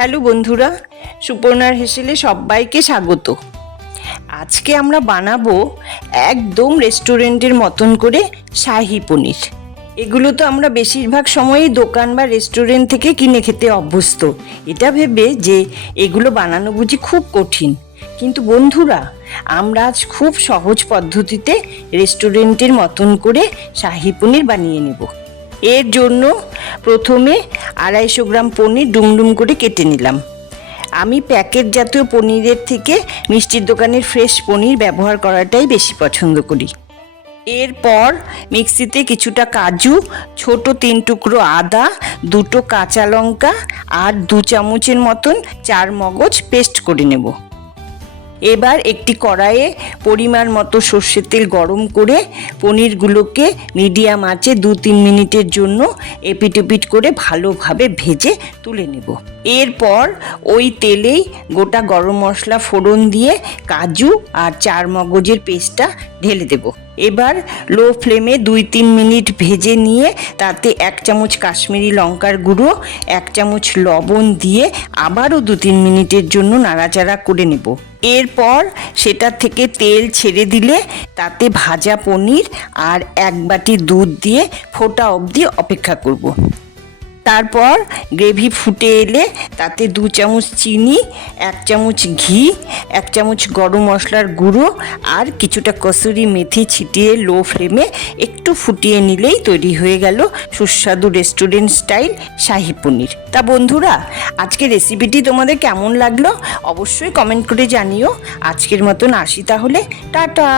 Hello বন্ধুরা, সুপর্ণার হেসেলে সবাইকে স্বাগত। আজকে আমরা বানাবো একদম রেস্টুরেন্টের মতন করে শাহি পনির। এগুলো তো আমরা বেশিরভাগ সময়ই দোকান বা রেস্টুরেন্ট থেকে কিনে খেতে অভ্যস্ত। এটা ভেবে যে এগুলো বানানো বুঝি খুব কঠিন। কিন্তু বন্ধুরা, আমরা আজ খুব সহজ পদ্ধতিতে রেস্টুরেন্টের মতন করে শাহি পনির বানিয়ে নেব। এর জন্য প্রথমে আড়াইশো গ্রাম পনির ডুমডুম করে কেটে নিলাম। আমি প্যাকেট জাতীয় পনিরের থেকে মিষ্টির দোকানের ফ্রেশ পনির ব্যবহার করাটাই বেশি পছন্দ করি। এরপর মিক্সিতে কিছুটা কাজু, ছোট তিন টুকরো আদা, দুটো কাঁচা লঙ্কা আর দু চামচের মতন চার মগজ পেস্ট করে নেব। এবার একটি কড়াইয়ে পরিমাণ মতো সর্ষের তেল গরম করে পনিরগুলোকে মিডিয়াম আঁচে দু তিন মিনিটের জন্য এপিট এপিট করে ভালোভাবে ভেজে তুলে নেব। এরপর ওই তেলেই গোটা গরম মশলা ফোড়ন দিয়ে কাজু আর চার মগজের পেস্টটা ঢেলে দেব এবার লো ফ্লেমে দুই তিন মিনিট ভেজে নিয়ে তাতে এক চামচ কাশ্মীরি লঙ্কার গুঁড়ো, এক চামচ লবণ দিয়ে আবারও দু তিন মিনিটের জন্য নাড়াচাড়া করে নেব এরপর সেটা থেকে তেল ছেড়ে দিলে তাতে ভাজা পনির আর এক বাটি দুধ দিয়ে ফোটা অবধি অপেক্ষা করব। তারপর গ্রেভি ফুটে এলে তাতে দু চামচ চিনি, এক চামচ ঘি, এক চামচ গরম মশলার গুঁড়ো আর কিছুটা কসুরি মেথি ছিটিয়ে লো ফ্লেমে একটু ফুটিয়ে নিলেই তৈরি হয়ে গেল সুস্বাদু রেস্টুরেন্ট স্টাইল শাহি পনির। তা বন্ধুরা আজকে রেসিপিটি তোমাদের কেমন লাগল? অবশ্যই কমেন্ট করে জানিও। আজকের মতন আসি তাহলে। টাটা!